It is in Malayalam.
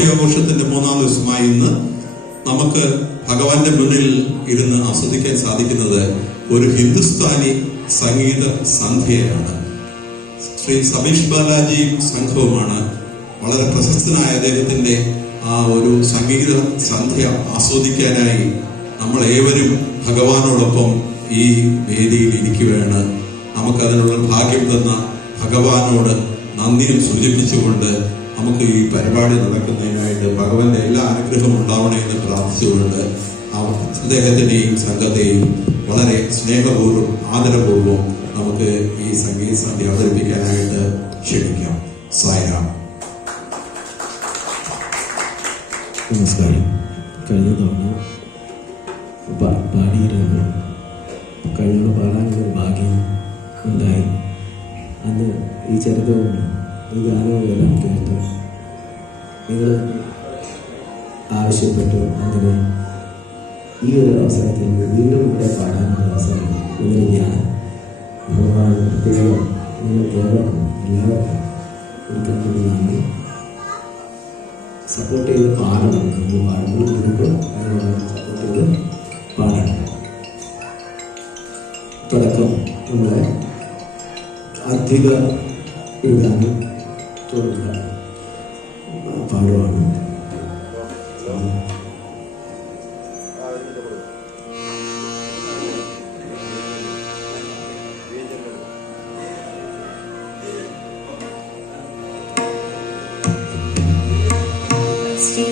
വാർഷികാഘോഷത്തിന്റെ 3-ാം ദിവസമായി ഇന്ന് നമുക്ക് ഭഗവാന്റെ മുന്നിൽ ഇരുന്ന് ആസ്വദിക്കാൻ സാധിക്കുന്നത് ഒരു ഹിന്ദുസ്ഥാനി സംഗീത സന്ധ്യയാണ്. ശ്രീ സബീഷ് ബാലാജി സംഘവുമാണ് വളരെ പ്രശസ്തനായ അദ്ദേഹത്തിന്റെ ആ ഒരു സംഗീത സന്ധ്യ ആസ്വദിക്കാനായി നമ്മൾ ഏവരും ഭഗവാനോടൊപ്പം ഈ വേദിയിൽ ഇരിക്കുകയാണ്. നമുക്കതിനുള്ള ഭാഗ്യം തന്ന ഭഗവാനോട് നന്ദിയും സൂചിപ്പിച്ചുകൊണ്ട് നമുക്ക് ഈ പരിപാടി നടക്കുന്നതിനായിട്ട് ഭഗവാന്റെ എല്ലാ അനുഗ്രഹവും ഉണ്ടാവണമെന്ന് പ്രാർത്ഥിച്ചുകൊണ്ട് അദ്ദേഹത്തിനെയും സംഘത്തെയും വളരെ സ്നേഹപൂർവ്വം ആദരപൂർവ്വം നമുക്ക് ഈ സംഗീത സന്ധ്യ അവതരിപ്പിക്കാനായിട്ട് ക്ഷണിക്കാം. സായിരാം. നമസ്കാരം. കഴിഞ്ഞ തവണ പാടിയിരുന്നു, കഴിഞ്ഞ പാടാനൊരു ഭാഗ്യം ഉണ്ടായി. അന്ന് ഈ ചരിത്രവും ഈ ഗാനവും എല്ലാം കേട്ട് നിങ്ങൾ ആവശ്യപ്പെട്ടു. അങ്ങനെ ഈ ഒരു അവസരത്തിൽ വീണ്ടും ഇവിടെ പാടാനുള്ള അവസരം ഇതിന് ഞാൻ ഭഗവാൻ പ്രത്യേകം നിങ്ങൾ കേരളക്കും എല്ലാവർക്കും കൊടുക്കുന്നതാണ്. സപ്പോർട്ട് ചെയ്ത് പാടണം. നമ്മൾ പാടുമ്പോൾ നിങ്ങൾക്ക് സപ്പോർട്ട് ചെയ്ത് പാടണം. തുടക്കം നമ്മളെ അധിക എഴുതാനും തോന്നില്ല പാടുവാണ്. ശ്രീ